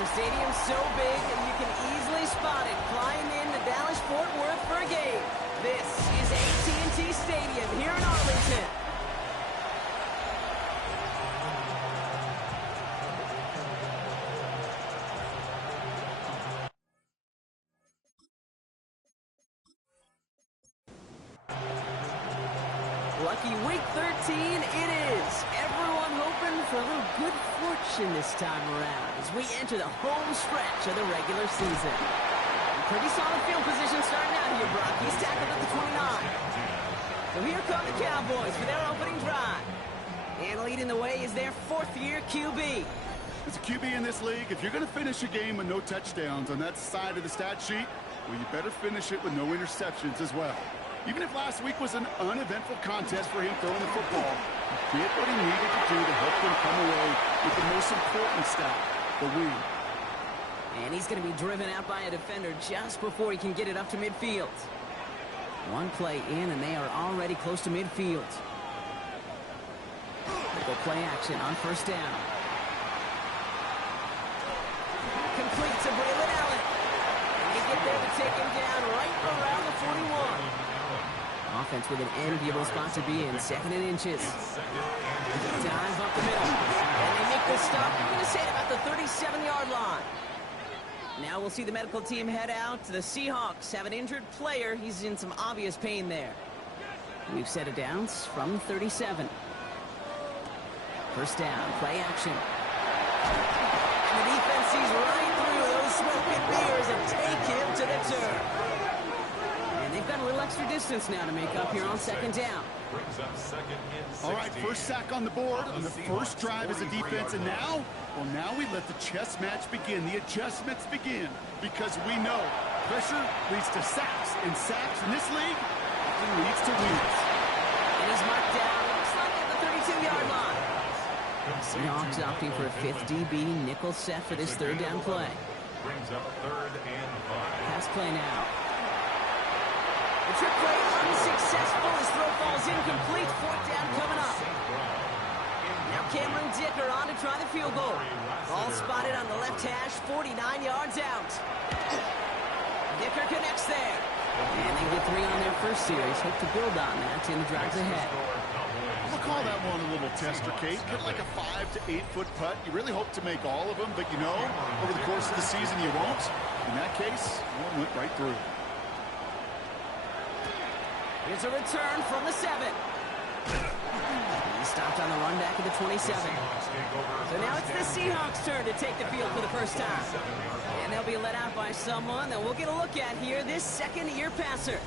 The stadium's so big and you can easily spot it flying in to Dallas-Fort Worth for a game. This is AT&T Stadium here in Arlington. Lucky week 13 it is. Everyone hoping for a little good fortune this time around as we enter the home stretch of the regular season. Pretty solid field position starting out here, Brock. He's tackled at the 29. So here come the Cowboys for their opening drive. And leading the way is their fourth-year QB. As a QB in this league, if you're going to finish a game with no touchdowns on that side of the stat sheet, well, you better finish it with no interceptions as well. Even if last week was an uneventful contest for him throwing the football, he did what he needed to do to help them come away with the most important stat, the win. And he's going to be driven out by a defender just before he can get it up to midfield. One play in, and they are already close to midfield. They go play action on first down. Complete to Braylon Allen. And they get there to take him down right around the 41. Offense with an enviable spot to be in, 2nd and inches. Dive up the middle. And they make this stop. I'm going to say it about the 37-yard line. Now we'll see the medical team head out. The Seahawks have an injured player. He's in some obvious pain there. We've set it down from 37. First down, play action. And the defense sees right through those smoke and mirrors and take him to the turf. And they've got a little extra distance now to make up here on 2nd down. All right, first sack on the board on the first drive as a defense, and now, well, now we let the chess match begin, the adjustments begin, because we know pressure leads to sacks, and sacks in this league often leads to wins. And he's marked down, looks like at the 32-yard line. Seahawks opting for a 5th DB nickel set for this 3rd down play. Brings up 3rd and 5. Pass play now. The trick play unsuccessful. His throw falls incomplete. 4th down coming up. Now Cameron Dicker on to try the field goal. Ball spotted on the left hash, 49 yards out. Dicker connects there. And they get 3 on their first series. Hope to build on that in the drives ahead. I'm going to call that one a little tester, Kate. Kind of like a 5 to 8 foot putt. You really hope to make all of them, but you know, over the course of the season you won't. In that case, one went right through. Here's a return from the 7. He stopped on the run back at the 27. So now it's the Seahawks' turn to take the field for the first time. And they'll be let out by someone that we'll get a look at here, this 2nd-year passer.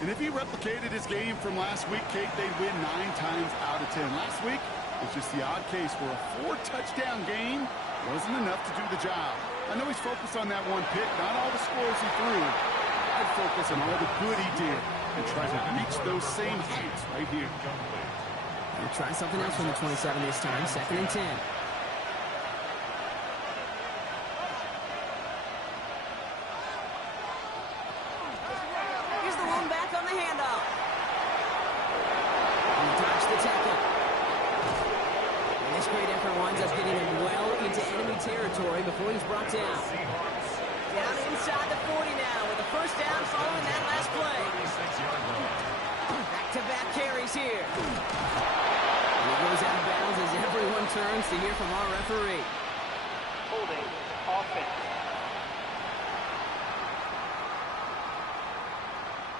And if he replicated his game from last week, Kate, they'd win 9 times out of 10. Last week, it's just the odd case where a 4-touchdown game wasn't enough to do the job. I know he's focused on that one pick, not all the scores he threw. I'd focus on all the good he did and try to reach those same heights right here. We'll try something else from the 27 this time, 2nd and 10. Here's the one back on the handoff. He dodged the tackle. And this great effort winds up getting him well into enemy territory before he's brought down. Down inside the 40 now with a first down following that last play. Back-to-back carries here. And he goes out of bounds as everyone turns to hear from our referee. Holding offense.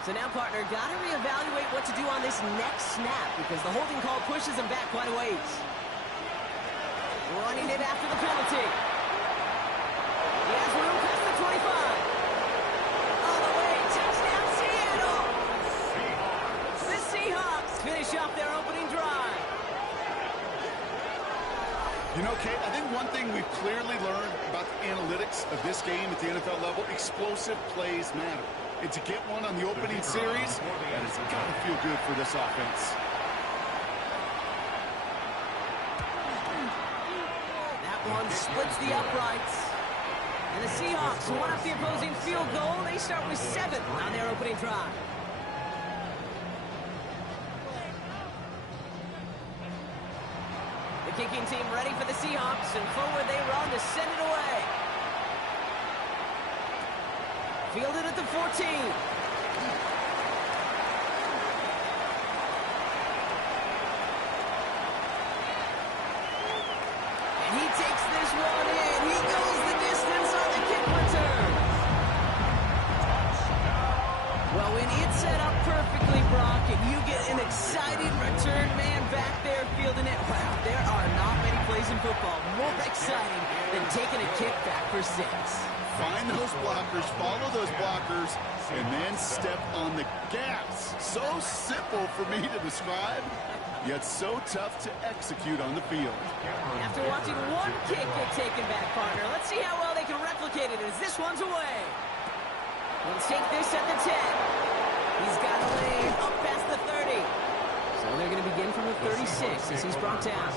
So now, partner, got to reevaluate what to do on this next snap because the holding call pushes him back quite a ways. Running it after the penalty. He has room past the 25. All the way, touchdown Seattle! The Seahawks finish off their opening drive. You know, Kate, I think one thing we've clearly learned about the analytics of this game at the NFL level, explosive plays matter. And to get one on the opening series, that has got to feel good for this offense. That one splits the uprights. And the Seahawks won up the opposing field goal. They start with 7 on their opening drive. The kicking team ready for the Seahawks, and forward they run to send it away. the 14. He takes this one in. He goes the distance on the kick return. Well, when it's set up perfectly, Brock, and you get an exciting return man back there fielding it, wow, there are not many plays in football more exciting than taking a kick back for 6. Find those blockers, follow those blockers, and then step on the gas. So simple for me to describe, yet so tough to execute on the field. After watching one kick get taken back, partner, let's see how well they can replicate it as this one's away. Let's take this at the 10. He's got a lane up past the 30. So they're going to begin from the 36 as he's brought down.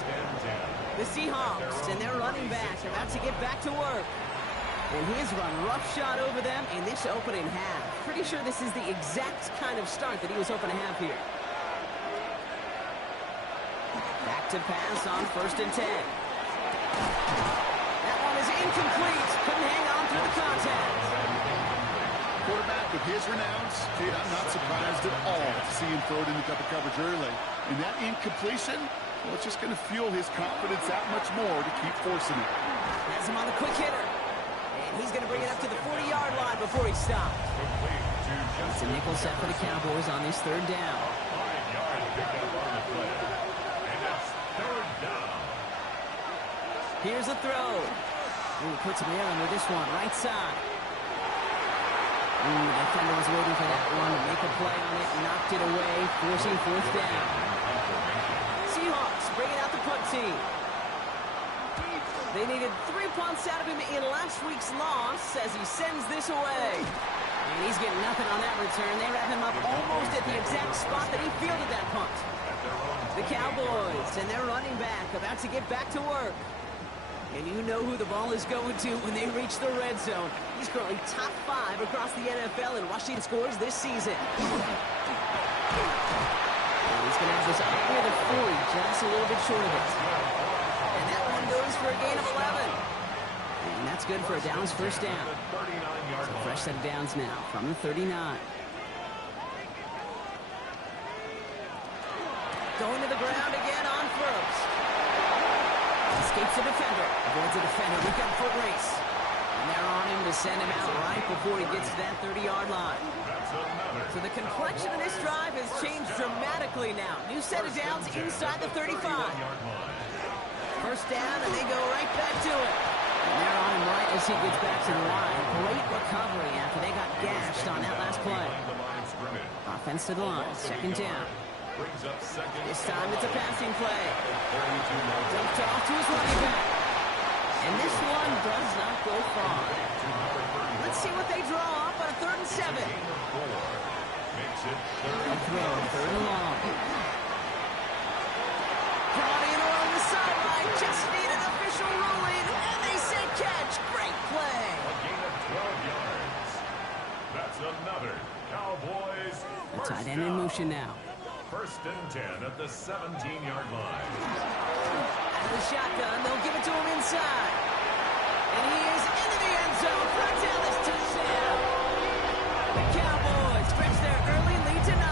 The Seahawks and their running back about to get back to work. And he has run roughshod over them in this opening half. Pretty sure this is the exact kind of start that he was hoping to have here. Back to pass on 1st and 10. That one is incomplete. Couldn't hang on through the contact. Quarterback with his renowns, Kate, I'm not surprised at all to see him throw it in the double coverage early. And that incompletion, well, it's just going to fuel his confidence that much more to keep forcing it. Has him on the quick hitter. And he's going to bring it up to the 40-yard line before he stops. It's a nickel set for the Cowboys on this 3rd down. Here's a throw. Ooh, puts him in under this one, right side. Ooh, the defender was waiting for that one to make a play on it, knocked it away, forcing 4th down. Seahawks bringing out the punt team. They needed 3 punts out of him in last week's loss as he sends this away. And he's getting nothing on that return. They wrap him up almost at the exact spot that he fielded that punt. The Cowboys and their running back about to get back to work. And you know who the ball is going to when they reach the red zone. He's currently top 5 across the NFL in rushing scores this season. And he's going to have this up near the 40, just a little bit short of it. And that one goes for a gain of 11. And that's good for a Downs 1st down. So fresh set of downs now from the 39. Going to the ground again on 1st. Escapes the defender. Avoids the defender. We've got a foot race. And they're on him to send him out right before he gets to that 30-yard line. So the complexion of this drive has changed dramatically now. New set of downs inside the 35. 1st down, and they go right back to it. And they're on him right as he gets back to the line. Great recovery after they got gashed on that last play. Offense to the line. 2nd down. This time it's a passing play. Dumped off to his running back. And this one does not go far. Let's see what they draw up on a 3rd and 7. A throw, 3rd and long. Brought in along the sideline. Just need an official ruling. And they say catch. Great play. A gain of 12 yards. That's another Cowboys. The tight end in motion now. 1st and 10 at the 17-yard line. Out of the shotgun, they'll give it to him inside. And he is into the end zone for a Dallas touchdown. The Cowboys stretch their early lead to 9.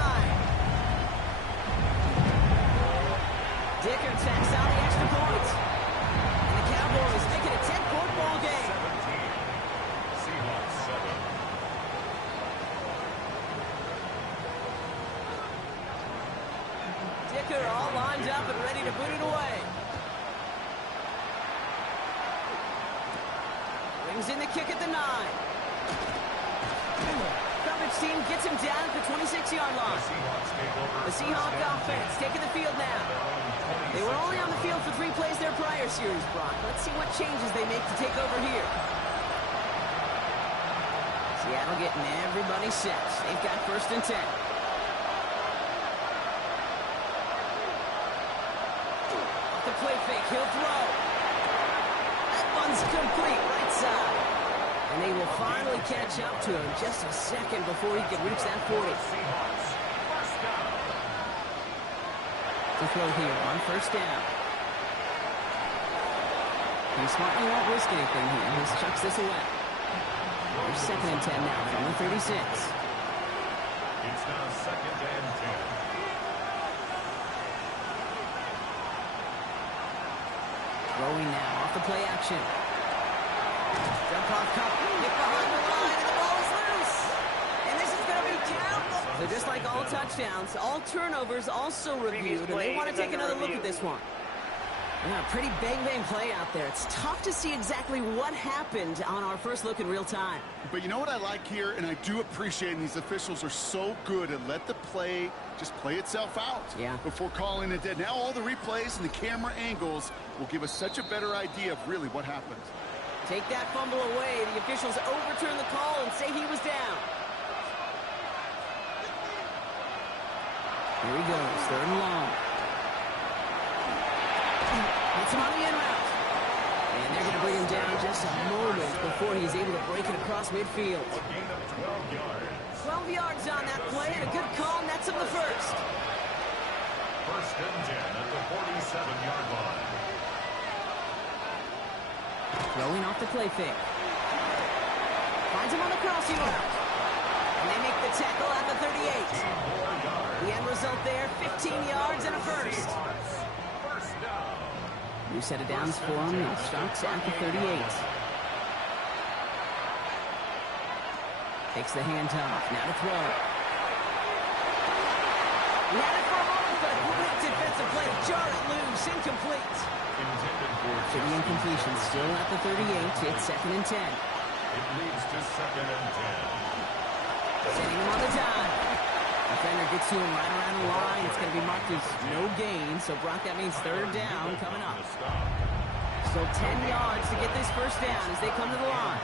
Dicker tacks out the extra point. And the Cowboys make it a 10-point ball game. 17. Seahawks 7. Dicker all lined up and ready to boot it away. Brings in the kick at the 9. Coverage team gets him down at the 26-yard line. The Seahawks offense taking the field now. They were only on the field for 3 plays their prior series, Brock. Let's see what changes they make to take over here. Seattle getting everybody set. They've got 1st and 10. The play fake, he'll throw. That one's complete, right side. And they will finally catch up to him just a second before he can reach that 40. To throw here on 1st down. He smartly won't risk anything here. He chucks this away. There's 2nd and 10 now from the 36. It's now 2nd and 10. Throwing now off the play action. Jump off cup, hit behind the line, and the ball is loose. And this is going to be count. So just like all touchdowns, all turnovers also reviewed, and they want to take another look at this one. Yeah, pretty bang-bang play out there. It's tough to see exactly what happened on our first look in real time. But you know what I like here, and I do appreciate, and these officials are so good at let the play just play itself out before calling it dead. Now all the replays and the camera angles will give us such a better idea of really what happened. Take that fumble away. The officials overturn the call and say he was down. Here he goes, 3rd and long. It's him on the in route. And they're going to bring him down just a moment before he's able to break it across midfield. A gain of 12 yards. 12 yards on that play, and a good call nets him the first. 1st and 10 at the 47-yard line. Throwing off the play fake. Finds him on the crossing route. And they make the tackle at the 38. The end result there, 15 yards and a first. First down. New set of downs for him. He starts at the 38. Takes the handoff. Now to throw. He had it for a moment, but a quick defensive play to jar it loose. Incomplete. Intended for To the incompletion. Still at the 38. It's 2nd and 10. It leads to 2nd and 10. Setting him on the dive. Defender gets to him right around the line. It's going to be marked as no gain. So, Brock, that means 3rd down coming up. So 10 yards to get this first down as they come to the line.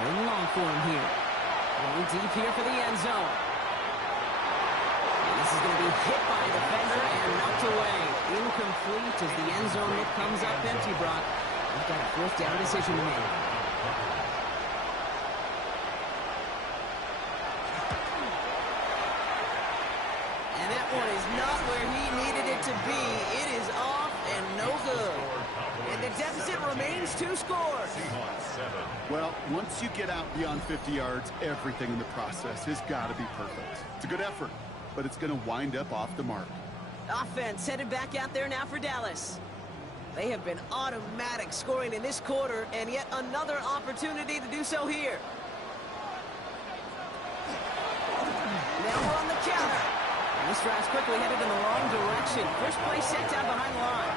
3rd and long for him here. Going deep here for the end zone. And this is going to be hit by a defender and knocked away. Incomplete as the end zone look comes up empty, Brock. We've got a 4th down decision to make. And that one is not where he needed it to be. It is off and no good. And the deficit remains 2 scores. Well, once you get out beyond 50 yards, everything in the process has got to be perfect. It's a good effort, but it's going to wind up off the mark. Offense headed back out there now for Dallas. They have been automatic scoring in this quarter, and yet another opportunity to do so here. Now we're on the counter. And this drive's quickly headed in the wrong direction. First play set down behind the line.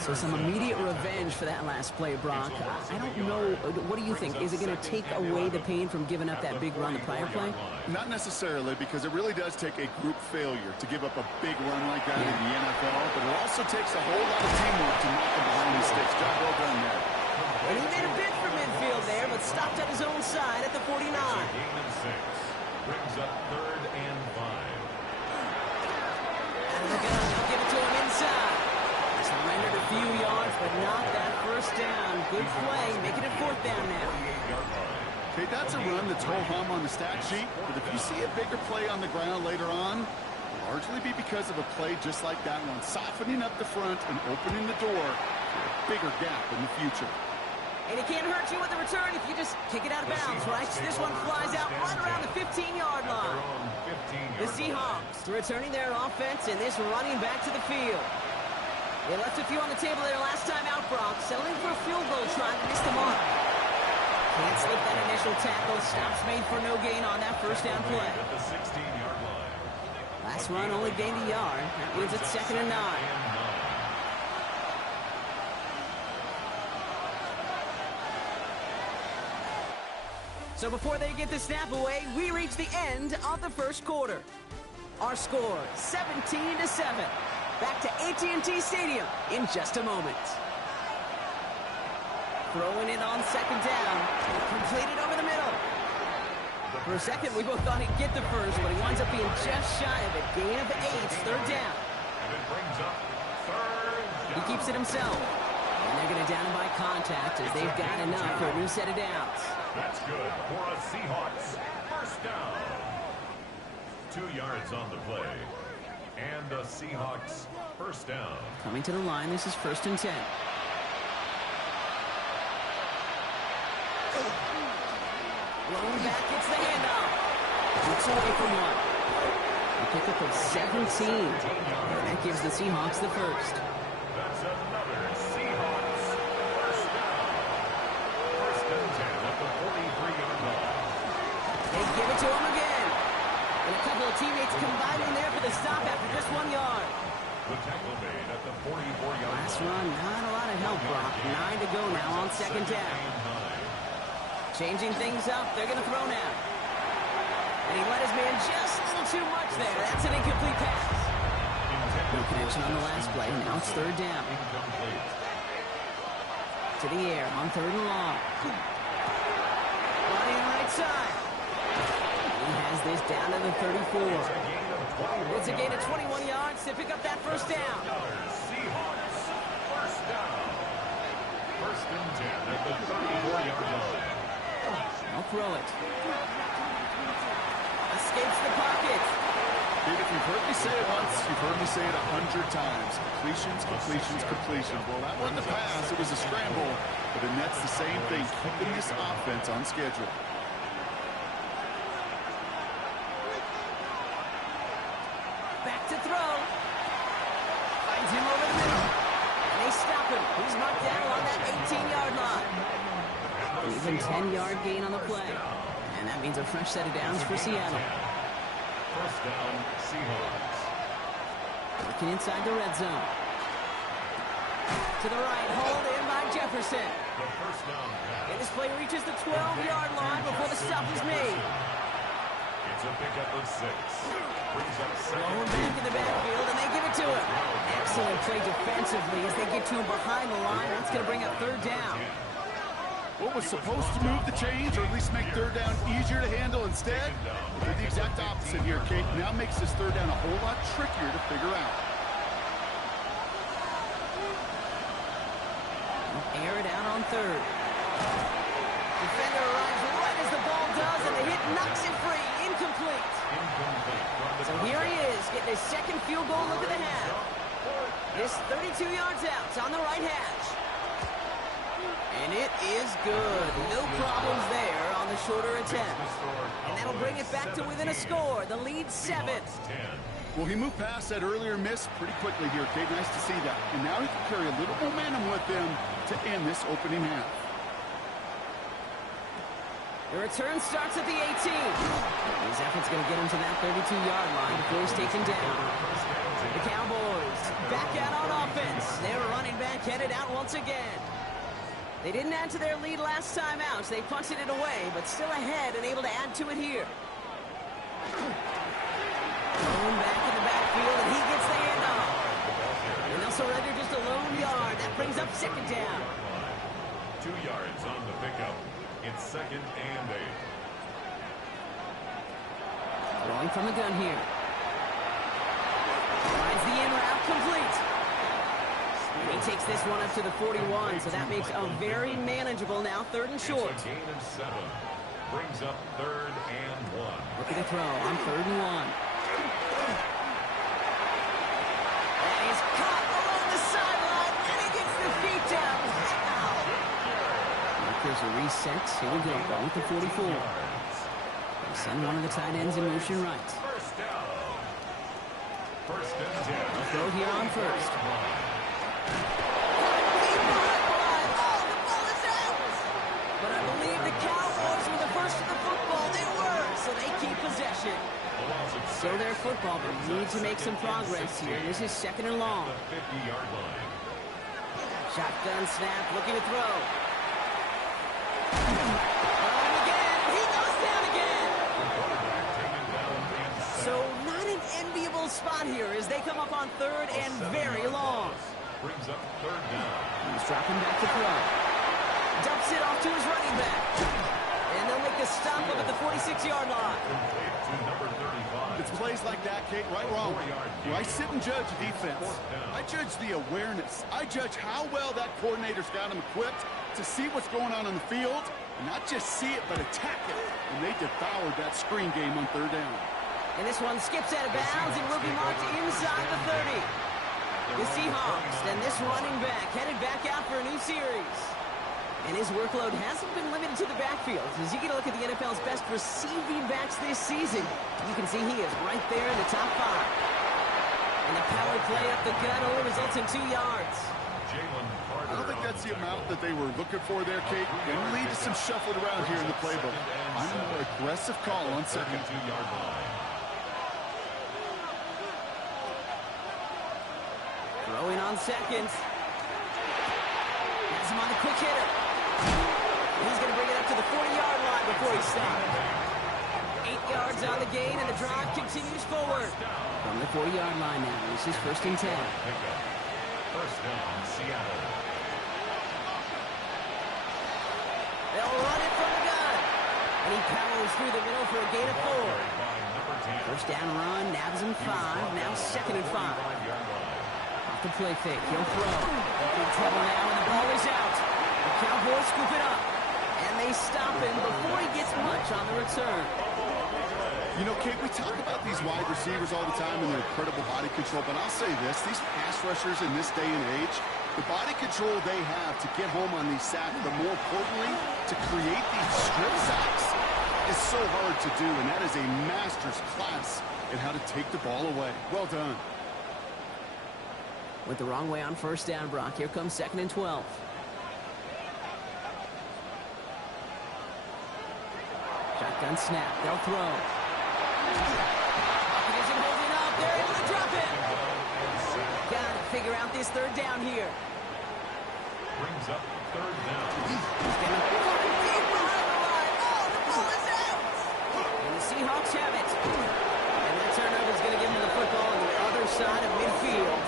So some immediate revenge for that last play, Brock. I don't know. What do you think? Is it going to take away the pain from giving up that big run the prior play? Not necessarily, because it really does take a group failure to give up a big run like that in the NFL, but it also takes a whole lot of teamwork to knock him behind the sticks. Job well done there. And he made a bid for midfield there, but stopped at his own side at the 49. Gain of 6. Brings up 3rd and 5. Out of the gun, they'll give it to him inside. Surrendered a few yards, but not that first down. Good play, making it 4th down now. Okay, that's a run that's ho-hum on the stat sheet, but if you see a bigger play on the ground later on, it'll largely be because of a play just like that one, softening up the front and opening the door for a bigger gap in the future. And it can't hurt you with the return if you just kick it out of bounds, right? This one flies out right around the 15-yard line. The Seahawks returning their offense and this running back to the field. They left a few on the table there last time out, Brock. Settling for a field goal, trying to miss the mark. Can't slip that initial tackle. Stops made for no gain on that first down play. At the 16-yard line. Last run only gained a yard. That means it's 2nd and 9. So before they get the snap away, we reach the end of the first quarter. Our score, 17-7. Back to AT&T Stadium in just a moment. Throwing it on 2nd down. Completed over the middle. For a second, we both thought he'd get the first, but he winds up being just shy of it. Gain of 8, 3rd down. And it brings up 3rd down. He keeps it himself. And they're going to down him by contact as they've got enough for a new set of downs. That's good for a Seahawks first down. 2 yards on the play. And the Seahawks first down. Coming to the line, this is 1st and 10. Blown back, gets the handoff. Looks away from one. A pickup of 17. And that gives the Seahawks the first. That's another Seahawks first down. First and 10 at the 43-yard line. They give it to him again. And a couple of teammates combining there for the stop after just 1 yard. The tackle made at the 44-yard line. Last run, not a lot of help, Brock. 9 to go now on second down. Changing things up, they're going to throw now. And he let his man just a little too much there. That's an incomplete pass. No connection on the last play. Now it's third down. To the air on third and long. Body on the right side. He has this down to the 34. It's a gain of 21 yards to pick up that first down. Seahawks first down. First and 10 at the 34-yard line. I'll throw it. Escapes the pocket. Dude, if you've heard me say it once, you've heard me say it 100 times. Completions, completions, completions. Well, that wasn't a pass. It was a scramble. But the Nets, the same thing, keeping this offense on schedule. Back to throw. Finds him over the middle. And they stop him. He's marked down along that 18-yard line. Even 10-yard gain on the play. And that means a fresh set of downs for Seattle. First down, Seahawks. Looking inside the red zone. To the right, hauled in by Jefferson. The first down pass. And this play reaches the 12-yard line before the stop is made. It's a pickup of 6. Brings up Blown second. back in the backfield, and they give it to him. Excellent play defensively as they get to him behind the line. That's going to bring up third down. What was supposed to move the chains, or at least make third down easier to handle instead, did the exact opposite here, Kate. Now makes this third down a whole lot trickier to figure out. Air it out on third. Defender arrives right as the ball does, and the hit knocks it free. Incomplete. So here he is, getting his second field goal look at the half. This 32 yards out. It's on the right hash. And it is good. No problems there on the shorter attempt. And that'll bring it back to within a score. The lead 7. Well, he moved past that earlier miss pretty quickly here, Kate. Nice to see that. And now he can carry a little momentum with him to end this opening half. The return starts at the 18. His effort's going to get him to that 32-yard line before he's taken down. The Cowboys back out on offense. Their running back headed out once again. They didn't add to their lead last time out. They punted it away, but still ahead and able to add to it here. Thrown back in the backfield, and he gets the handoff. And they'll surrender just a lone yard. That brings up second down. 2 yards on the pickup. It's second and 8. Throwing from the gun here. Finds the in route complete. He takes this one up to the 41, so that makes a very manageable now third and short. It's a gain of 7. Brings up third and 1. Look at the throw on third and 1. And he's caught along the sideline, and he gets the feet down. Wow. There's a reset. Here we go. Ball with the 44. They send one of the tight ends in motion right. First down. First and 10. A throw here on first. But I believe the Cowboys were the first to the football. They were, so they keep possession. So their football, but need to make some progress here. This is second and long. The 50-yard line. Shotgun snap, looking to throw. Throwing again, he goes down again. So not an enviable spot here as they come up on third and very long. Brings up third down. He's dropping back to throw. Dumps it off to his running back. And they'll make a stop up at the 46-yard line. To number 35. It's plays like that, Kate, right wrong. Do I sit and judge defense? I judge the awareness. I judge how well that coordinator's got him equipped to see what's going on the field, and not just see it, but attack it. And they devoured that screen game on third down. And this one skips out of bounds and will be marked inside the 30. The Seahawks and this running back headed back out for a new series. And his workload hasn't been limited to the backfield. As you get a look at the NFL's best receiving backs this season, you can see he is right there in the top 5. And the power play up the gut only results in 2 yards. I don't think that's the amount that they were looking for there, Kate. Going to lead to some shuffling around here in the playbook. I'm a more aggressive call on second. Throwing on second. Has him on a quick hitter. He's going to bring it up to the 40-yard line before he stops. 8 yards on the gain, and the drive continues forward. From the 40-yard line now, this is 1st and 10. First down, Seattle. They'll run it from the gun. And he powers through the middle for a gain of 4. First down run, nabs him 5. Now 2nd and 5. Off the play fake, he'll throw. Big trouble now, and the ball is out. The Cowboys scoop it up. And they stop him before he gets much on the return. You know, Kate, we talk about these wide receivers all the time and their incredible body control, but I'll say this, these pass rushers in this day and age, the body control they have to get home on these sacks, but more importantly, to create these strip sacks is so hard to do, and that is a master's class in how to take the ball away. Well done. Went the wrong way on first down, Brock. Here comes 2nd and 12. Shotgun snap. They'll throw. Hopkins isn't holding up. They're able to drop it. Got to figure out this 3rd down here. Brings up 3rd down. He's going to put it deep behind the line. Oh, the ball is out. And the Seahawks have it. And that turnover is going to give them the football on the other side of midfield.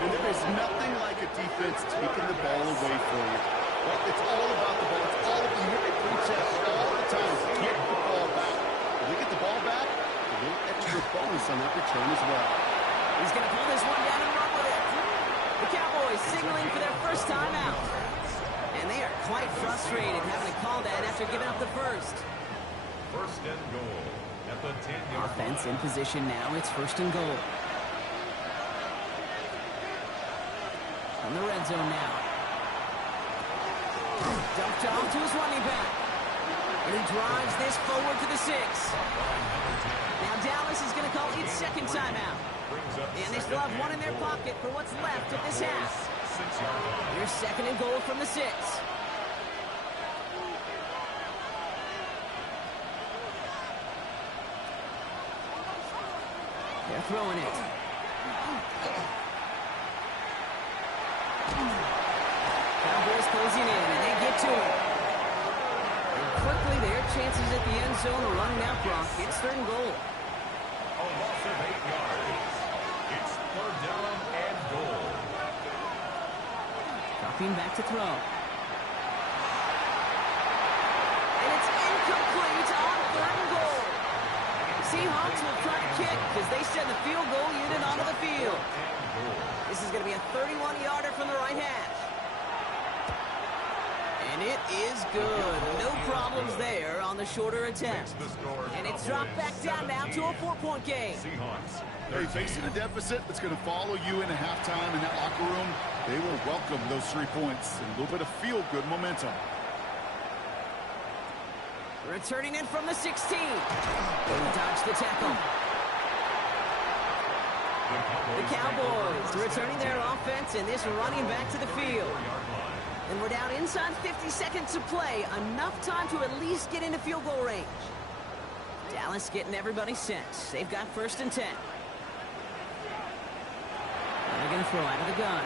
And there is nothing like a defense taking the ball away from you. Well, it's all about the ball. It's all about you hear me preach that all the time. Get the ball back. If they get the ball back, a little extra bonus on that return as well. He's going to pull this one down and run with it. The Cowboys signaling for their first time out. And they are quite frustrated having to call that after giving up the first. First and goal at the 10-yard Offense in position now. It's 1st and goal. On the red zone now. Dumped off to his running back. And he drives this forward to the 6. Now Dallas is going to call its 2nd timeout. And they still have one in their pocket for what's left of this half. Here's 2nd and goal from the 6. They're throwing it. Cowboys closing in, and they get to it. And quickly, their chances at the end zone are running out, Brock. It's 3rd and goal. A loss of 8 yards. It's 3rd down and goal. Dropping back to throw. And it's incomplete on 3rd and goal. Seahawks will try to kick as they send the field goal unit onto the field. This is going to be a 31-yarder from the right hash. And it is good. No problems there on the shorter attempt. And it's dropped back down now to a 4-point game. Hey, facing a deficit that's going to follow you into halftime in that locker room, they will welcome those 3 points and a little bit of feel-good momentum. Returning in from the 16. They dodge the tackle. The Cowboys returning their offense and this running back to the field. And we're down inside 50 seconds to play. Enough time to at least get into field goal range. Dallas getting everybody set. They've got 1st and 10. And they're going to throw out of the gun.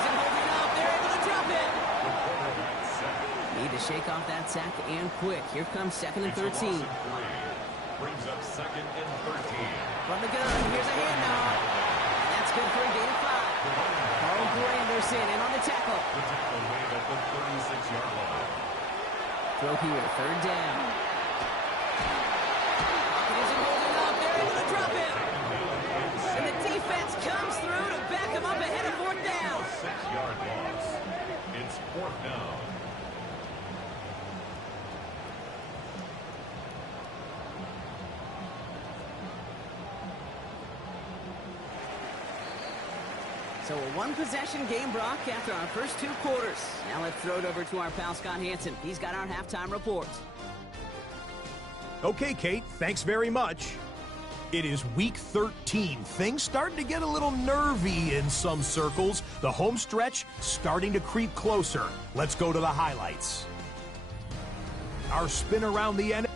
Isn't holding up. They're able to drop it. Need to shake off that sack and quick. Here comes 2nd and 13. Brings up 2nd and 13. From the gun, here's a handoff. That's good for a gain of 5. Carl Granderson in on the tackle. The tackle made at the 36-yard line. Throw here, 3rd down. Hopkins isn't holding up. They're able to drop him. And the defense comes through to back him up ahead of 4th down. 6-yard loss. It's 4th down. So a one-possession game, Brock, after our first 2 quarters. Now let's throw it over to our pal Scott Hansen. He's got our halftime report. Okay, Kate, thanks very much. It is week 13. Things starting to get a little nervy in some circles. The home stretch starting to creep closer. Let's go to the highlights. Our spin around the end.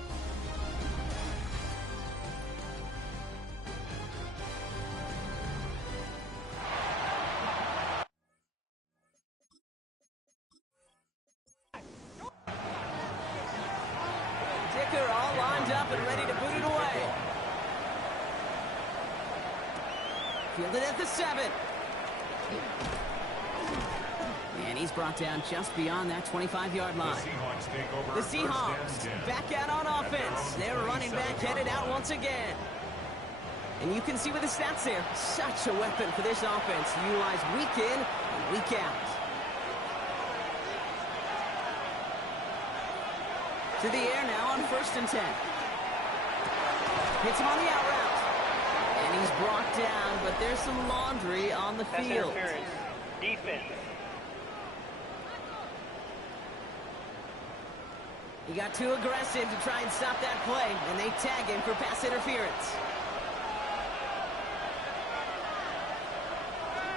Dicker all lined up and ready to boot it away. Fielded at the 7. And he's brought down just beyond that 25-yard line. The Seahawks back out on offense. Their running back headed out once again. And you can see with the stats there, such a weapon for this offense, utilized week in and week out. To the air now on 1st and 10. Hits him on the out route. And he's brought down, but there's some laundry on the field. Defense. He got too aggressive to try and stop that play, and they tag him for pass interference.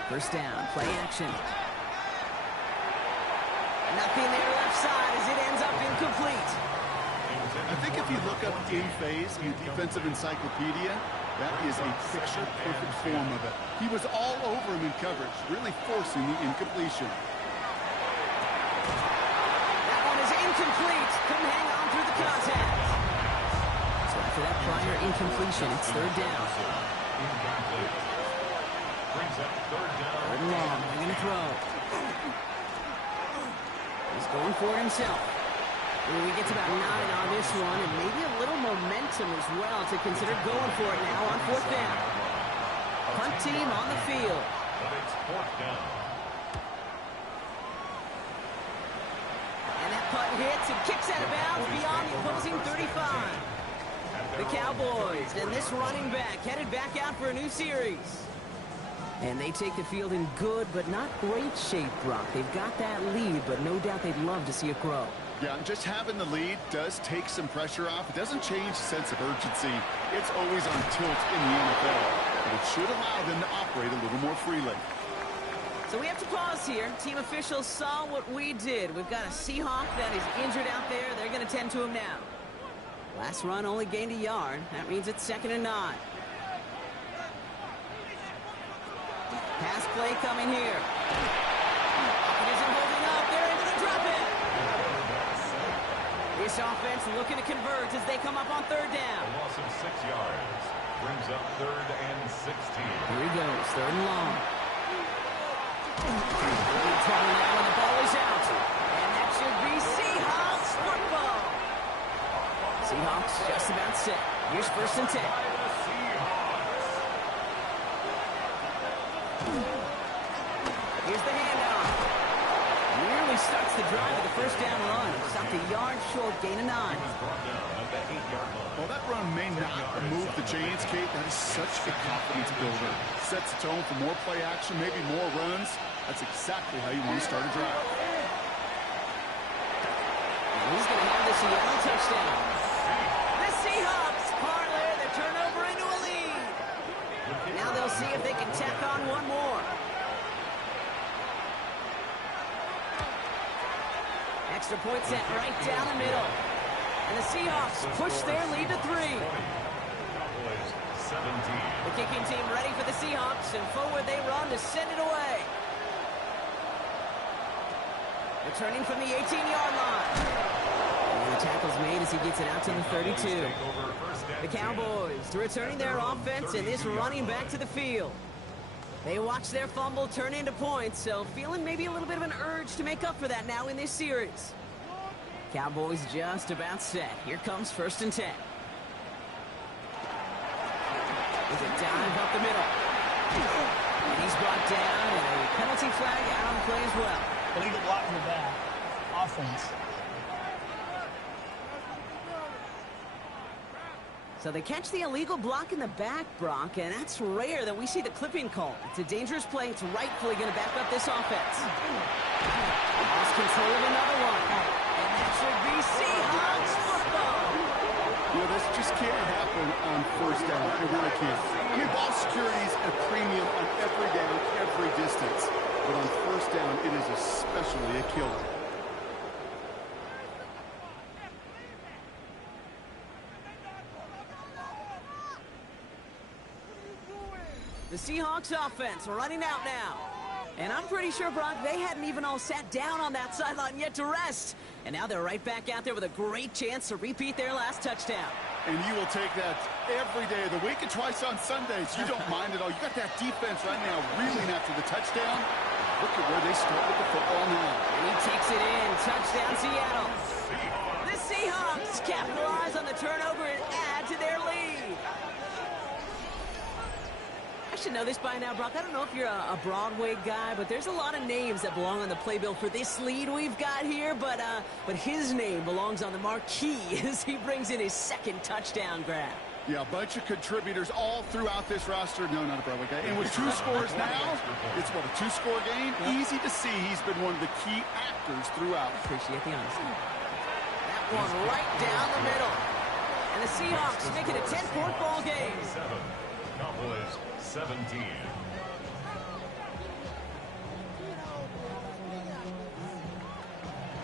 First down, play action. Nothing there left side as it ends up incomplete. I think if you look up in phase in defensive encyclopedia, that is a picture-perfect form of it. He was all over him in coverage, really forcing the incompletion. That one is incomplete. Couldn't hang on through the contact. So after that prior incompletion, it's 3rd down. Third and long, they're going to throw. He's going for it himself. And he gets about 9 on this one, and maybe a little momentum as well to consider going for it now on 4th down. Punt team on the field. But it's 4th down. And that punt hits and kicks out of bounds beyond the opposing 35. The Cowboys and this running back headed back out for a new series. And they take the field in good but not great shape, Brock. They've got that lead, but no doubt they'd love to see it grow. Yeah, just having the lead does take some pressure off. It doesn't change the sense of urgency. It's always on tilt in the NFL, but it should allow them to operate a little more freely. So we have to pause here. Team officials saw what we did. We've got a Seahawk that is injured out there. They're going to tend to him now. Last run only gained a yard. That means it's 2nd and 9. Pass play coming here. It isn't holding up. They're into the drop-in. This offense looking to convert as they come up on 3rd down. A loss of 6 yards brings up 3rd and 16. Here he goes, 3rd and long. Trouble now when the ball is out. And that should be Seahawks football. Seahawks just about set. Here's 1st and 10. Here's the handoff. Nearly starts the drive with the 1st down run. Stopped a yard short, gain of 9. While that run may not move the chains, Kate, that is such a confidence builder. Sets the tone for more play action, maybe more runs. That's exactly how you want to start a drive. And he's going to have this a yellow touchdown. The Seahawks parlay the turnover into a lead. Now they'll see if they can tack on one more. Extra point set right down the middle. And the Seahawks push their lead to 3. Cowboys 17. The kicking team ready for the Seahawks, and forward they run to send it away. Returning from the 18-yard line. And the tackle's made as he gets it out to the 32. The Cowboys returning their offense and this running back to the field. They watch their fumble turn into points, so feeling maybe a little bit of an urge to make up for that now in this series. Cowboys just about set. Here comes 1st and 10. There's a dive up the middle. And he's brought down, and a penalty flag out on the play as well. Illegal block in the back. Offense. So they catch the illegal block in the back, Brock, and that's rare that we see the clipping call. It's a dangerous play. It's rightfully going to back up this offense. Lost control of another one. And that should be Seahawks football. You know, this just can't happen on first down. It really can't. I mean, ball security is a premium on every down, every distance. But on first down, it is especially a killer. The Seahawks offense running out now. And I'm pretty sure, Brock, they hadn't even all sat down on that sideline yet to rest. And now they're right back out there with a great chance to repeat their last touchdown. And you will take that every day of the week and twice on Sundays. You don't mind at all. You got that defense right now reeling after the touchdown. Look at where they start with the football now. And he takes it in. Touchdown, Seattle. The Seahawks capitalize on the turnover and add to their lead. I should know this by now, Brock. I don't know if you're a Broadway guy, but there's a lot of names that belong on the playbill for this lead we've got here. But his name belongs on the marquee as he brings in his second touchdown grab. Yeah, a bunch of contributors all throughout this roster. No, not a Broadway guy. And with 2 scores now, it's what, a 2-score game? Yep. Easy to see he's been one of the key actors throughout. Appreciate the honesty. That one right down the middle. And the Seahawks make it a 10-point ball game. Cowboys 17.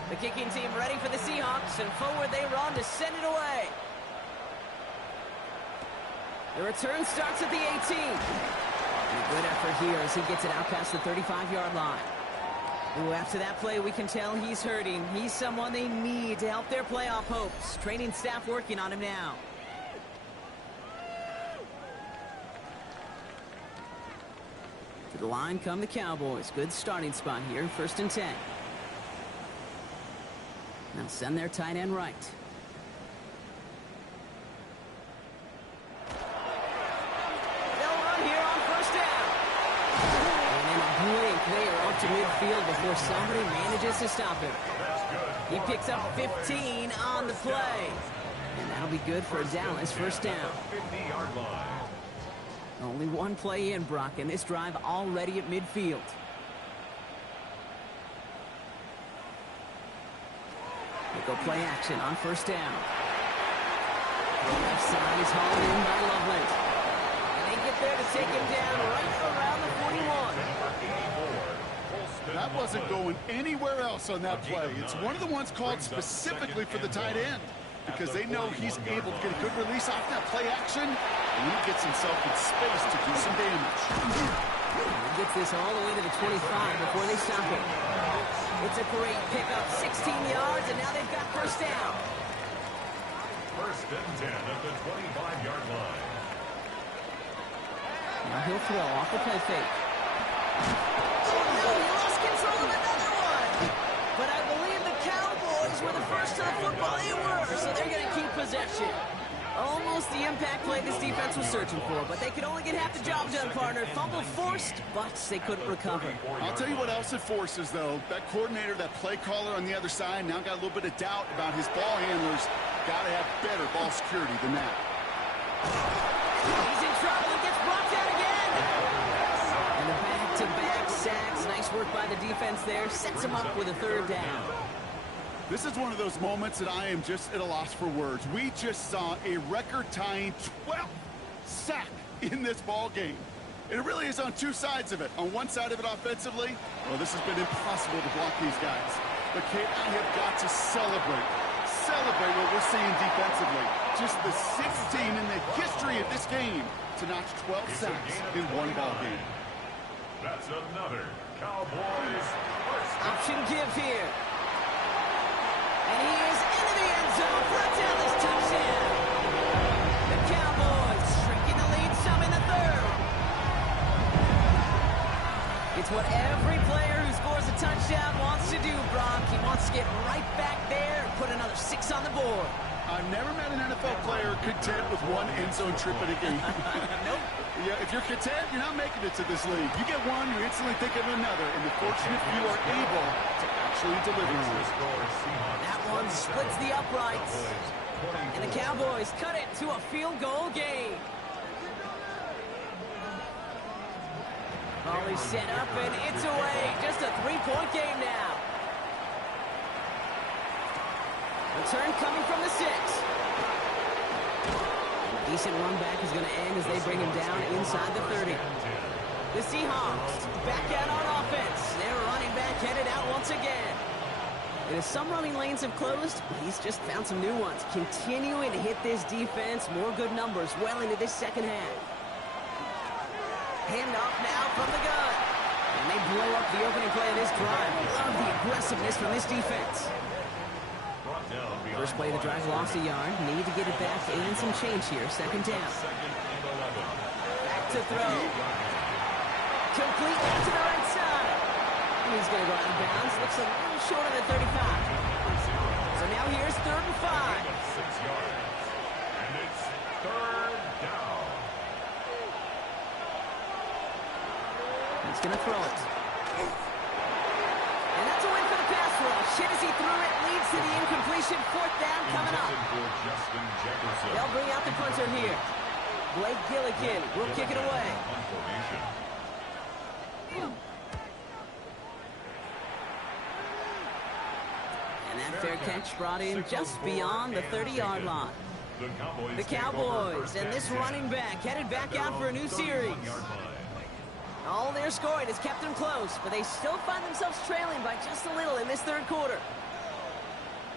The kicking team ready for the Seahawks, and forward they run to send it away. The return starts at the 18. And a good effort here as he gets it out past the 35-yard line. Ooh, after that play, we can tell he's hurting. He's someone they need to help their playoff hopes. Training staff working on him now. To the line come the Cowboys. Good starting spot here, 1st and 10. Now send their tight end right. They'll run here on 1st down. And in a blink, they are up to midfield before somebody manages to stop him. He picks up 15 on the play. And that'll be good for Dallas, 1st down. 50-yard line. Only one play in, Brock, and this drive already at midfield. They go play action on 1st down. The left side is hauled in by Loveland. And they get there to take him down right around the 41. That wasn't going anywhere else on that play. It's one of the ones called specifically for the tight end, because they know he's able to get a good release off that play action, and he gets himself in space to do some damage. He gets this all the way to the 25 before they stop him. It's a great pickup, 16 yards, and now they've got 1st down. 1st and 10 at the 25-yard line. Now he'll throw off the play fake. Oh no, he lost control of another one! But I believe the Cowboys were the first to the football. They were, so they're going to keep possession. Almost the impact play this defense was searching for, but they could only get half the job done, partner. Fumble forced, but they couldn't recover. I'll tell you what else it forces, though. That coordinator, that play caller on the other side, now got a little bit of doubt about his ball handlers. Got to have better ball security than that. He's in trouble and gets brought down again. And the back-to-back sacks. Nice work by the defense there. Sets him up with a 3rd down. This is one of those moments that I am just at a loss for words. We just saw a record-tying 12th sack in this ball game. And it really is on 2 sides of it. On one side of it offensively, well, this has been impossible to block these guys. But Kate, I have got to celebrate what we're seeing defensively. Just the 6th team in the history of this game to notch 12 sacks in one ball game. That's another Cowboys first. Option give here. And he is into the end zone for a Dallas touchdown. The Cowboys shrinking the lead some in the 3rd. It's what every player who scores a touchdown wants to do, Brock. He wants to get right back there and put another 6 on the board. I've never met an NFL player content with one end zone trip in a game. Nope. Yeah, if you're content, you're not making it to this league. You get one, you instantly think of another. And the fortunate few are able to actually deliver on it. That one splits the uprights. And the Cowboys cut it to a field goal game. Volley set up, and it's away. Just a three-point game now. Return coming from the 6. Decent run back is going to end as they bring him down inside the 30. The Seahawks back out on offense. Their running back headed out once again. And as some running lanes have closed, he's just found some new ones. Continuing to hit this defense. More good numbers well into this second half. Handoff now from the gun. And they blow up the opening play of this drive. Love the aggressiveness from this defense. First play of the drive lost a yard. Need to get it back and some change here. Second down. Back to throw. Complete to the right side. He's going to go out of bounds. Looks a little short of the 35. So now here's 3rd and 5. 6 yards. And it's 3rd down. He's going to throw it. And that's a win for the pass rush. Hit as he threw it. Leads to the incompletion. 4th down coming up. They'll bring out the punter here. Blake Gillikin will kick it away. And that fair catch brought in just beyond the 30-yard line. The Cowboys and this running back headed back out for a new series. All their scoring has kept them close, but they still find themselves trailing by just a little in this 3rd quarter.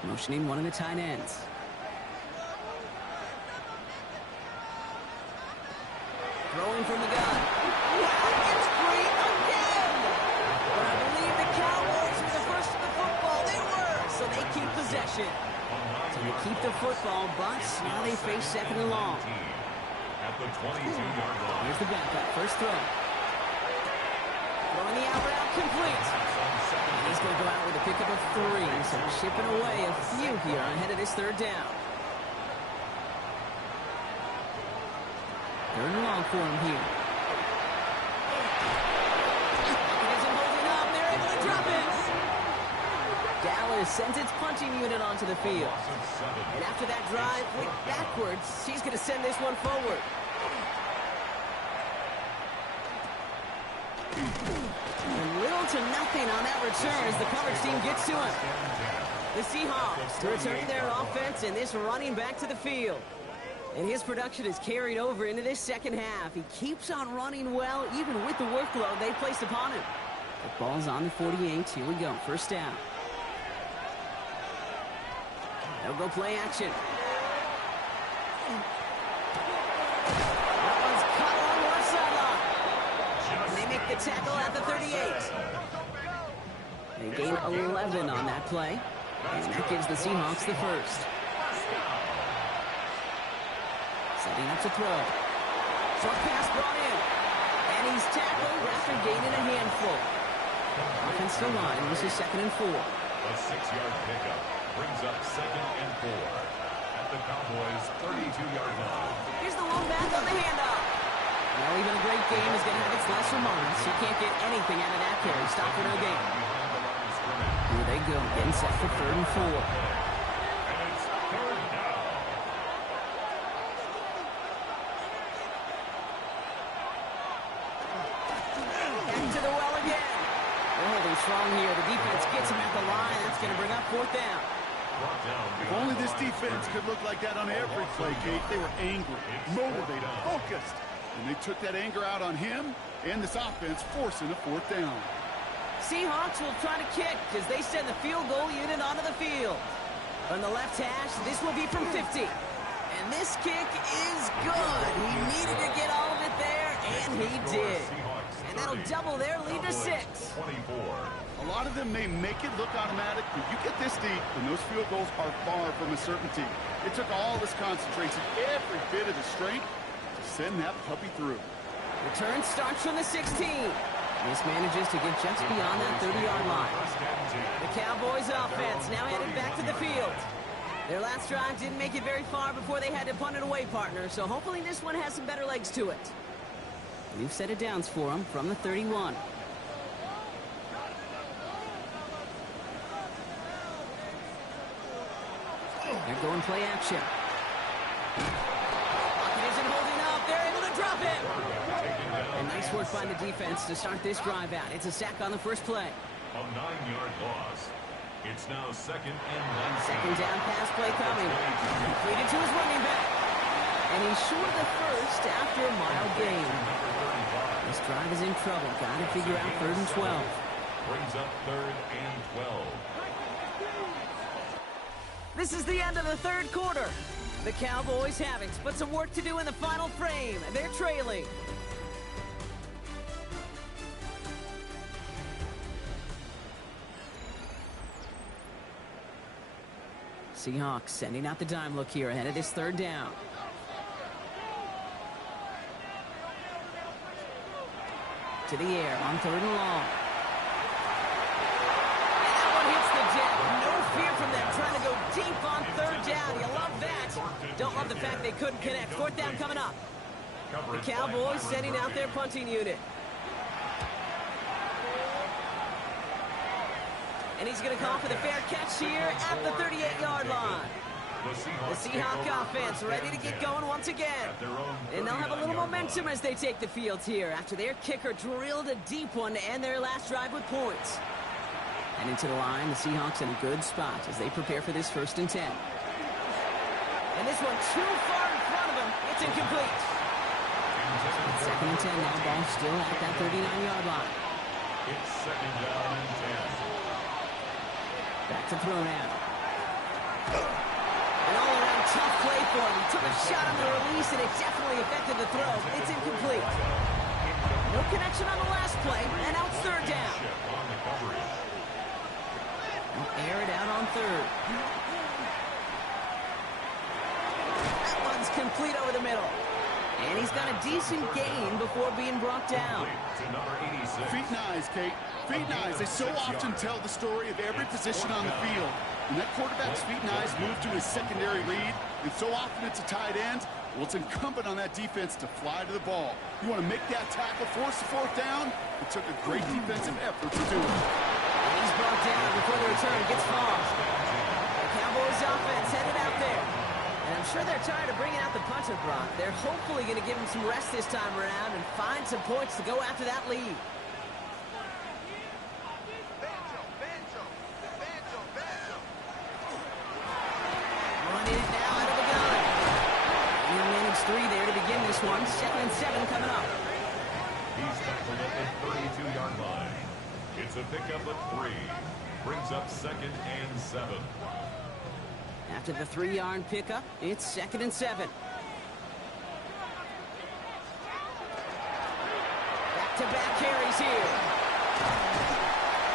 Motioning one of the tight ends. Throwing from the gun. It's free again! But I believe the Cowboys were the first to the football. They were, so they keep possession. So they keep the football, but now they face 2nd and long. At the 22-yard line. Here's the backup. First throw. Throwing the out route complete. And he's going to go out with a pickup of 3, so chipping away a few here ahead of this 3rd down. 3rd and long for him here. He isn't holding up. They're able to drop it. Dallas sends its punting unit onto the field. And after that drive went backwards, she's going to send this one forward. And little to nothing on that return as the coverage team gets to him. The Seahawks returning their offense and this running back to the field. And his production is carried over into this second half. He keeps on running well, even with the workload they placed upon him. The ball's on the 48. Here we go. First down. They'll go play action. That one's cut on one sideline. And they make the tackle at the 38. They gain 11 on that play. And that gives the Seahawks the first. Setting up to throw. Short pass brought in. And he's tackled after gaining a handful. Offensive line. This is 2nd and 4. A 6-yard pickup brings up 2nd and 4 at the Cowboys' 32-yard line. Here's the long back on the handoff. Well, even a great game is going to have its lesser moments. You can't get anything out of that carry. Stop for no gain. Here they go. Getting set for 3rd and 4. And it's 3rd down. Back to the well again. They're holding strong here. The defense gets him at the line. That's going to bring up 4th down. If only this defense could look like that on every play, Kate. They were angry, motivated, focused. And they took that anger out on him and this offense, forcing a 4th down. Seahawks will try to kick as they send the field goal unit onto the field. On the left hash, this will be from 50. And this kick is good. He needed to get all of it there, and he did. And that'll double their lead to 6. 24. A lot of them may make it look automatic, but you get this deep, and those field goals are far from a certainty. It took all this concentration, every bit of the strength, to send that puppy through. Return starts from the 16. This manages to get just beyond that 30-yard line. The Cowboys offense now headed back to the field. Their last drive didn't make it very far before they had to punt it away, partner, so hopefully this one has some better legs to it. New set of downs for them from the 31. They're going play action. Pocket isn't holding up. They're able to drop him. And nice work by the defense to start this drive out. It's a sack on the first play. A 9-yard loss. It's now second and 19. Second down pass play coming. Completed to his running back. And he's short of the first after a mild gain. This drive is in trouble. Got to figure out 3rd and 12. Brings up 3rd and 12. This is the end of the third quarter. The Cowboys have it, but some work to do in the final frame. They're trailing. Seahawks sending out the dime look here ahead of this 3rd down. To the air on 3rd and long. And that one hits the deck. No fear from them trying to go deep on 3rd down. You love that. Don't love the fact they couldn't connect. 4th down coming up. The Cowboys sending out their punting unit. And he's going to call for the fair catch here at the 38-yard line. The Seahawks offense ready to get going once again. And they'll have a little momentum as they take the field here after their kicker drilled a deep one to end their last drive with points. And into the line, the Seahawks in a good spot as they prepare for this 1st and 10. And this one too far in front of him. It's incomplete. It's 2nd and 10 now. Ball still at that 39-yard line. It's 2nd down and 10. Back to throw now. An all-around tough play for him. He took a shot on the release, and it definitely affected the throw. It's incomplete. No connection on the last play, and now it's 3rd down. They'll air it out on 3rd. That one's complete over the middle. And he's got a decent gain before being brought down. Feet and eyes, Kate. Feet and eyes. They so often tell the story of every position on the field. When that quarterback's feet and eyes move to his secondary read, and so often it's a tight end, well, it's incumbent on that defense to fly to the ball. You want to make that tackle, force the 4th down? It took a great defensive effort to do it. And he's brought down before the return gets far. The Cowboys offense headed out there. And I'm sure they're tired of bringing out the punter, Brock. They're hopefully going to give him some rest this time around and find some points to go after that lead. Running it now out of the gun. And he'll manage 3 there to begin this one. 2nd and 7 coming up. He's tackled at the 32-yard line. It's a pickup of 3. Brings up 2nd and 7. After the 3-yard pickup, it's 2nd and 7. Back-to-back carries here.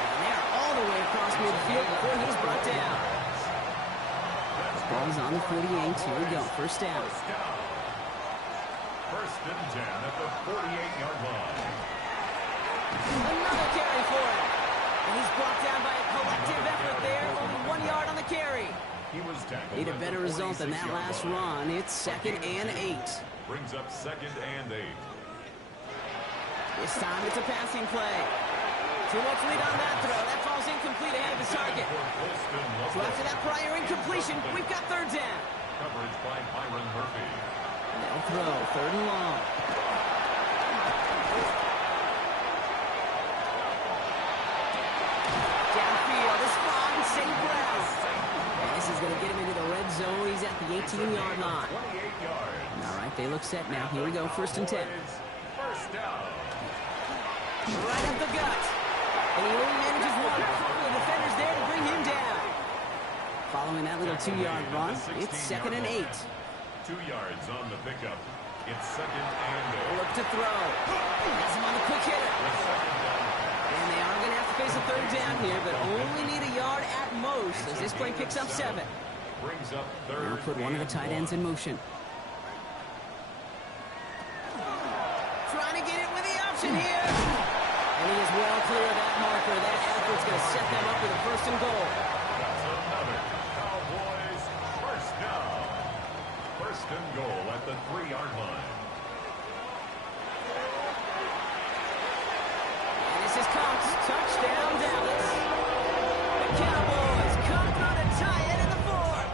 And they're all the way across midfield before he's brought down. Ball's on the 48. Here we go. 1st down. 1st and 10 at the 48-yard line. Another carry for him. And he's brought down by a collective effort there. Only 1 yard on the carry. He was tackled. Need a better result than that last run. It's 2nd and 8. Brings up 2nd and 8. This time it's a passing play. Too much lead on that throw. That falls incomplete ahead of his target. So after that prior incompletion, we've got 3rd down. Coverage by Byron Murphy. They'll throw 3rd and long. Downfield is fine. St. Brown. And this is going to get him into the red zone. He's at the 18-yard line. 28 yards. All right, they look set now. Here we go. 1st and 10. 1st down. Right up the gut. And he only manages one. A couple of defenders there to bring him down. Following that little 2-yard run, it's 2nd and 8. 2 yards on the pickup. It's 2nd and 8. Look to throw. Has him on the quick hitter. And they are going to have to face a 3rd down here, but only need a yard at most as this play picks up 7. Brings up 3rd. They'll put one of the tight ends in motion. Trying to get it with the option here. And he is well clear of that marker. That effort's going to set them up with a 1st and goal. That's another Cowboys 1st down. 1st and goal at the 3-yard line. And this is Cox. Touchdown, Dallas. The Cowboys come through to tie it in the 4th.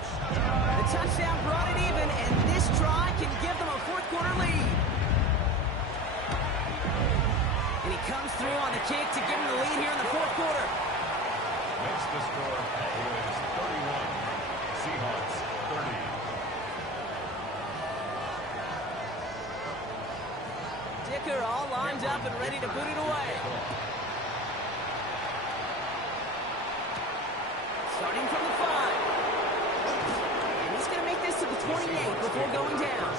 the score. Cowboys 31, Seahawks 30. Dicker all lined up and ready to boot it away. Starting from the 5. And he's going to make this to the 28 before going down.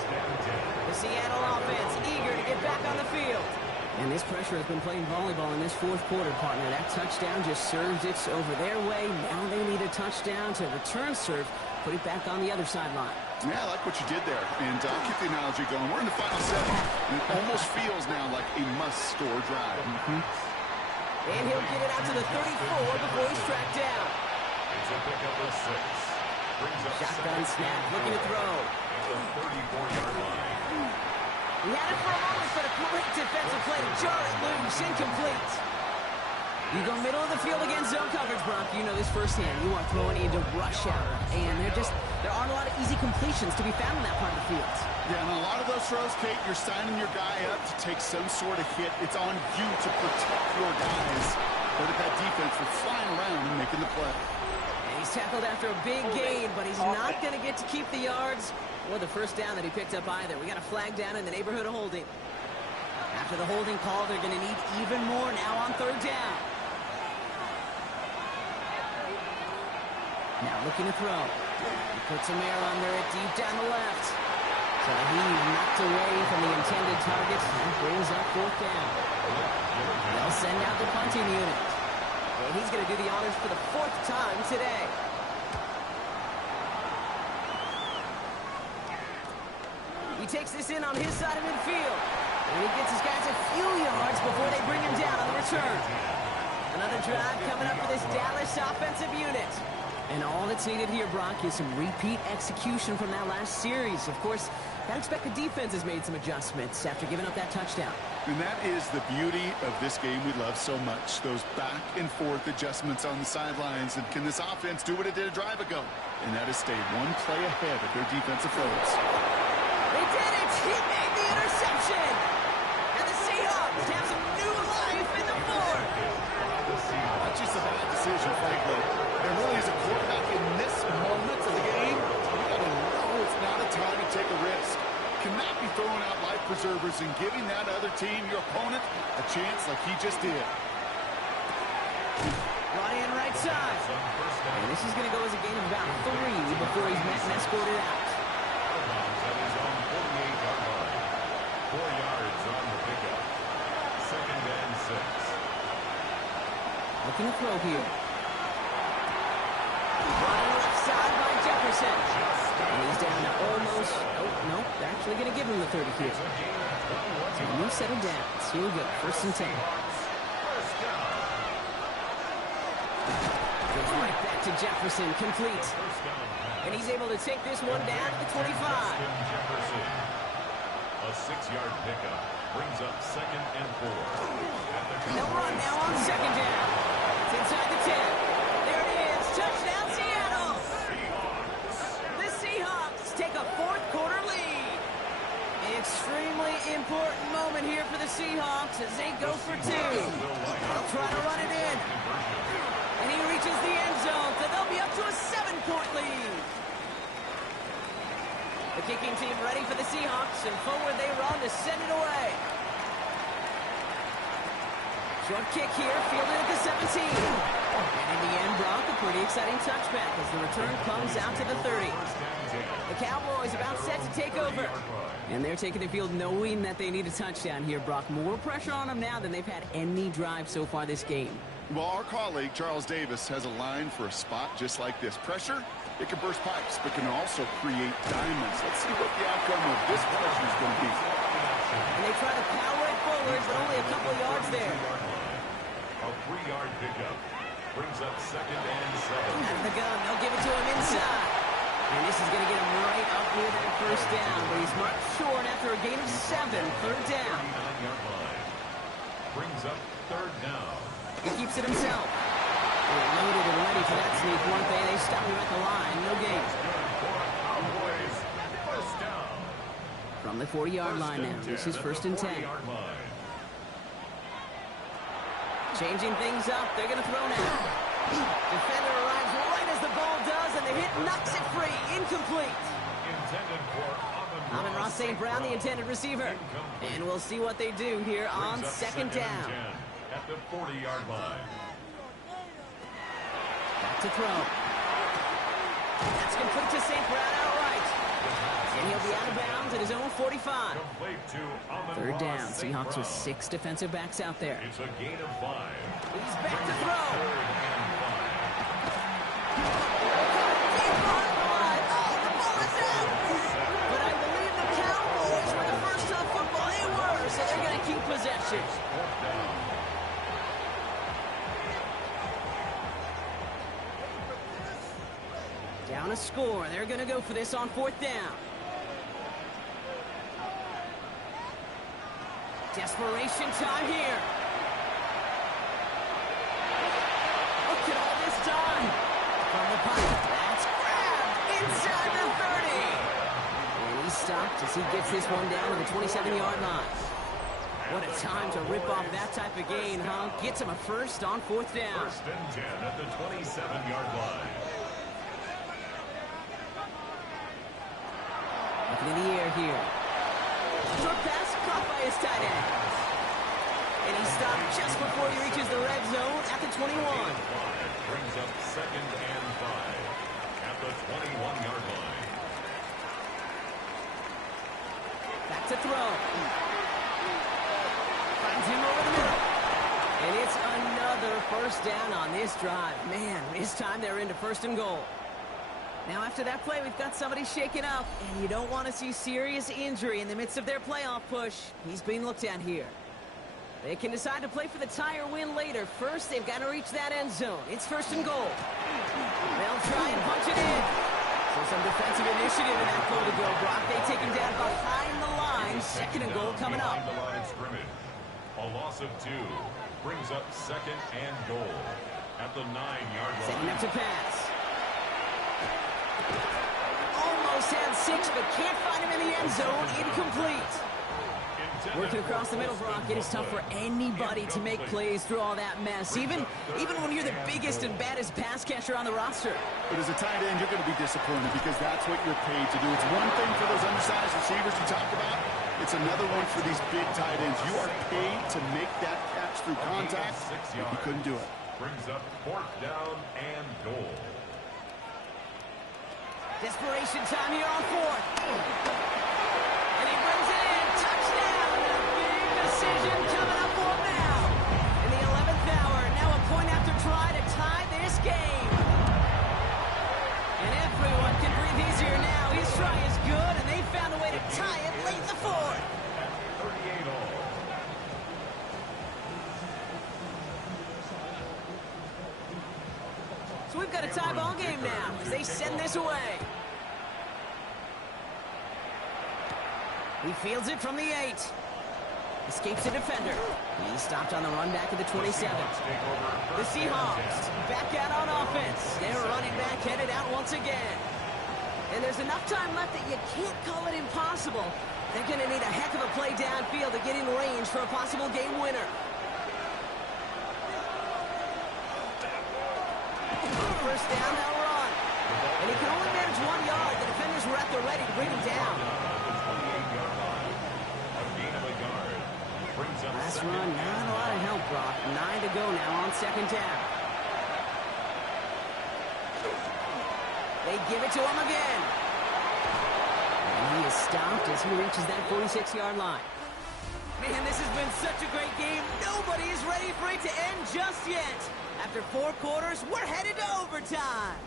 The Seattle offense eager to get back on the field. And this pressure has been playing volleyball in this fourth quarter, partner. That touchdown just served it over their way. Now they need a touchdown to return serve, put it back on the other sideline. Yeah, I like what you did there. And I'll keep the analogy going. We're in the final 7. And it almost feels now like a must-score drive. And he'll get it out to the 34 before he's tracked down. It's a pickup of 6. Brings up Shotgun snap, looking to throw. at the 34-yard line. He had it for a moment, but a great defensive play to jar it loose, incomplete. You go middle of the field against zone coverage, Brock. You know this firsthand. You are throwing into rush hour, and there aren't a lot of easy completions to be found in that part of the field. Yeah, and a lot of those throws, Kate, you're signing your guy up to take some sort of hit. It's on you to protect your guys. But at that defense, we're flying around and making the play. And he's tackled after a big gain, but he's not going to get to keep the yards or the first down that he picked up either. We got a flag down in the neighborhood of holding. After the holding call, they're going to need even more now on third down. Now looking to throw. He puts some air under it deep down the left. So he knocked away from the intended target. That brings up fourth down. They'll send out the punting unit. And he's going to do the honors for the 4th time today. He takes this in on his side of midfield. And he gets his guys a few yards before they bring him down on the return. Another drive coming up for this Dallas offensive unit. And all that's needed here, Brock, is some repeat execution from that last series. Of course, I expect the defense has made some adjustments after giving up that touchdown. And that is the beauty of this game we love so much. Those back and forth adjustments on the sidelines. And can this offense do what it did a drive ago? And that is stay one play ahead of their defensive foes. They did it! He made the interception! And the Seahawks have some new life in the 4th! Not just a bad decision, frankly. There really is a quarterback in this moment of the game. You gotta know it's not a time to take a risk. Cannot be throwing out life preservers and giving that other team, your opponent, a chance like he just did. Brought in right side. And this is going to go as a gain of about 3 before he's met and escorted out. That is on 48-yard line. 4 yards on the pickup. 2nd and 6. Looking to throw here. Brought in left side by Jefferson. And he's down to almost... Oh, no. They're actually going to give him the 30 here. So a new set of downs. Here we go. 1st and 10. Goes right back to Jefferson. Complete. And he's able to take this one down to the 25. Jefferson. A 6-yard pickup brings up 2nd and 4. They'll run now on 2nd down. It's inside the 10. There it is. Touchdown, Seattle. The Seahawks take a 4th quarter lead. Extremely important moment here for the Seahawks as they go for 2. They'll try to run it in. And he reaches the end zone, so they'll be up to a 7-point lead. The kicking team ready for the Seahawks, and forward they run to send it away. Short kick here, fielded at the 17. And in the end, Brock, a pretty exciting touchback as the return comes out to the 30. The Cowboys about set to take over. And they're taking the field knowing that they need a touchdown here, Brock. More pressure on them now than they've had any drive so far this game. Well, our colleague, Charles Davis, has a line for a spot just like this. Pressure, it can burst pipes, but can also create diamonds. Let's see what the outcome of this pressure is going to be. And they try to power it forward, but only a couple yards there. A 3-yard pickup brings up 2nd and 7. Out of the gun, they'll give it to him inside. And this is going to get him right up near that 1st down, but he's marked short after a gain of 7, 3rd down. 39-yard line. Brings up 3rd down. He keeps it himself. They're loaded and ready for that sneak, weren't they? They stop him at the line. No gain. Cowboys, 1st down. From the 40-yard line now. This is 1st and 10. Changing things up. They're going to throw now. Defender knocks it free. Incomplete. Intended for Amon-Ra St. Brown, the intended receiver. And we'll see what they do here on second down. At the 40-yard line. Back to throw. That's complete to St. Brown outright. And he'll be out of bounds at his own 45. Third down. Seahawks with 6 defensive backs out there. It's a gain of 5. He's back to throw. But I believe the Cowboys were the first on football. They were, so they're going to keep possession. Down a score. They're going to go for this on 4th down. Desperation time here. Look at all this time. From the pocket. That's grabbed inside the 30. And he's stopped as he gets this one down to the 27-yard line. What a time to rip off that type of gain, huh? Gets him a first on 4th down. 1st and 10 at the 27-yard line. Looking in the air here. Short pass caught by his tight end. And he stopped just before he reaches the red zone at the 21. Brings up 2nd and 5 at the 21-yard line. Back to throw. Finds him over the middle. And it's another first down on this drive. Man, this time they're into 1st and goal. Now after that play, we've got somebody shaken up, and you don't want to see serious injury in the midst of their playoff push. He's being looked at here. They can decide to play for the tie or win later. First, they've got to reach that end zone. It's 1st and goal. They'll try and punch it in. So some defensive initiative in that goal to go. Brock, they take him down behind the line. 2nd and goal coming up. The line of scrimmage. A loss of 2 brings up 2nd and goal at the 9-yard line. Setting up to pass. Almost had 6, but can't find him in the end zone. Incomplete. Working across the middle, Brock. It is tough for anybody to make plays through all that mess, even when you're the biggest and baddest pass catcher on the roster. But as a tight end, you're going to be disappointed because that's what you're paid to do. It's one thing for those undersized receivers you talked about. It's another one for these big tight ends. You are paid to make that catch through contact. You couldn't do it. Brings up 4th down and goal. Desperation time here on 4th. And he brings it in. Touchdown. A big decision coming up for him now. In the 11th hour, now a point after try to tie this game. And everyone can breathe easier now. His try is good, and they found a way to tie it late in the 4th. 38 all. So we've got a tie ball game now as they send this away. He fields it from the 8. Escapes the defender. He's stopped on the run back at the 27. The Seahawks back out on offense. Their running back headed out once again. And there's enough time left that you can't call it impossible. They're going to need a heck of a play downfield to get in range for a possible game winner. First down, they'll run. And he can only manage 1 yard. The defenders were at the ready to bring him down. Last run, not a lot of help, Brock. 9 to go now on 2nd down. They give it to him again. And he is stopped as he reaches that 46-yard line. Man, this has been such a great game. Nobody is ready for it to end just yet. After 4 quarters, we're headed to overtime.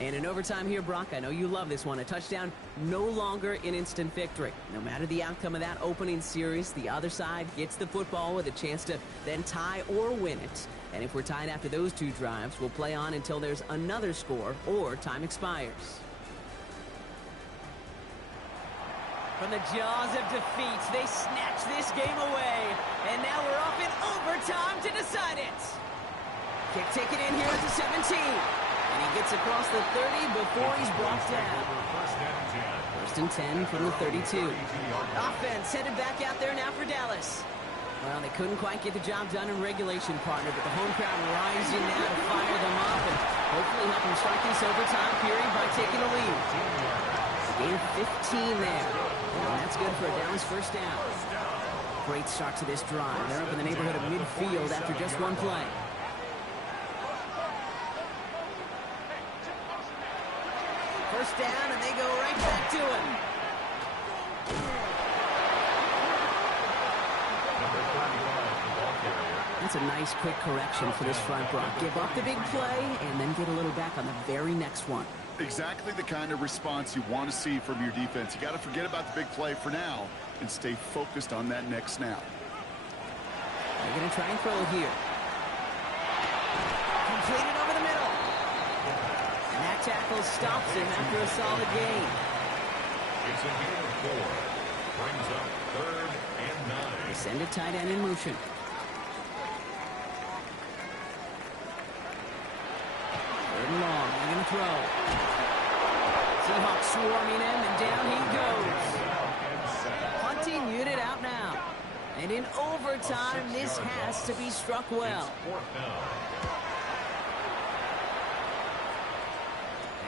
And in overtime here, Brock, I know you love this one. A touchdown, no longer an instant victory. No matter the outcome of that opening series, the other side gets the football with a chance to then tie or win it. And if we're tied after those 2 drives, we'll play on until there's another score or time expires. From the jaws of defeat, they snatch this game away. And now we're off in overtime to decide it. Kick taken in here at the 17. And he gets across the 30 before he's brought down. 1st and 10 from the 32. Offense headed back out there now for Dallas. Well, they couldn't quite get the job done in regulation, partner, but the home crowd rising now to fire them up and hopefully help help him start this overtime period by taking the lead. Gain of 15 there. And that's good for a Dallas first down. Great start to this drive. They're up in the neighborhood of midfield after just one play. First down, and they go right back to him. That's a nice quick correction for this front, Brock. Give up the big play and then get a little back on the very next one. Exactly the kind of response you want to see from your defense. You got to forget about the big play for now and stay focused on that next snap. They're going to try and throw here. Completed over the middle. And that tackle stops him after a solid gain. It's a gain of 4. Brings up 3rd and 9. They send a tight end in motion. Third and long. They're going to throw. Seahawks swarming him, and down he goes. Hunting unit out now. And in overtime, this has to be struck well.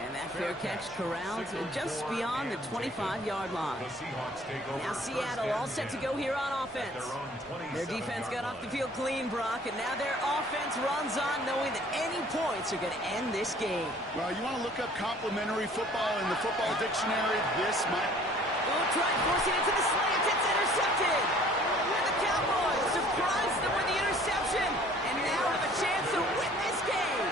And that fair catch corralled just beyond the 25-yard line. Now Seattle all set to go here on offense. Their defense got off the field clean, Brock, and now their offense runs on knowing that any points are going to end this game. Well, you want to look up complimentary football in the football dictionary. This might... Oh, try forcing it to the slant. It's intercepted. And the Cowboys surprise them with the interception. And now have a chance to win this game.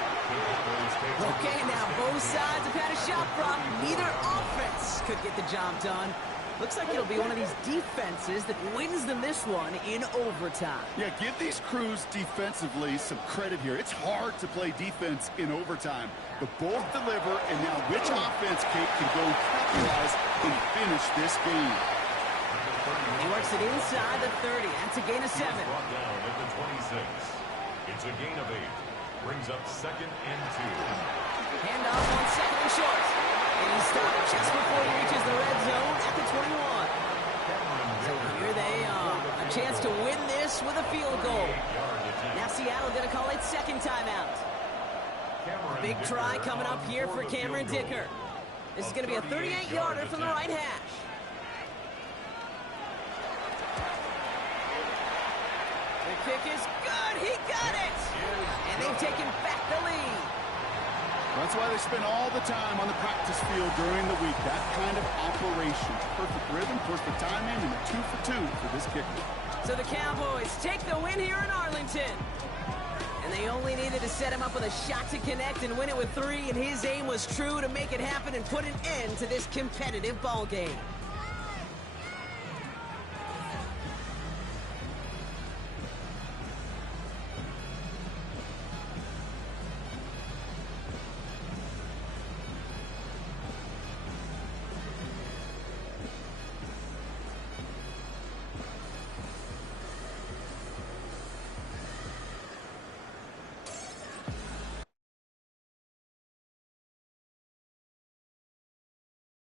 Okay, now both sides have had a shot, Brock. Neither offense could get the job done. Looks like it'll be one of these defenses that wins them this one in overtime. Yeah, give these crews defensively some credit here. It's hard to play defense in overtime. But both deliver, and now which offense, Kate, can go and capitalize and finish this game? He works it inside the 30. That's a gain of 7. Brought down at the 26. It's a gain of 8. Brings up 2nd and 2. Handoff on 2nd and short. And he stopped just before he reaches the red zone at the 21. So here they are. A chance to win this with a field goal. Now Seattle going to call it second timeout. Big try coming up here for Cameron Dicker. This is going to be a 38-yarder from the right hash. The kick is good. He got it. And they've taken back the lead. That's why they spend all the time on the practice field during the week. That kind of operation. Perfect rhythm, perfect timing, and a 2 for 2 for this kicker. So the Cowboys take the win here in Arlington. And they only needed to set him up with a shot to connect and win it with 3, and his aim was true to make it happen and put an end to this competitive ball game.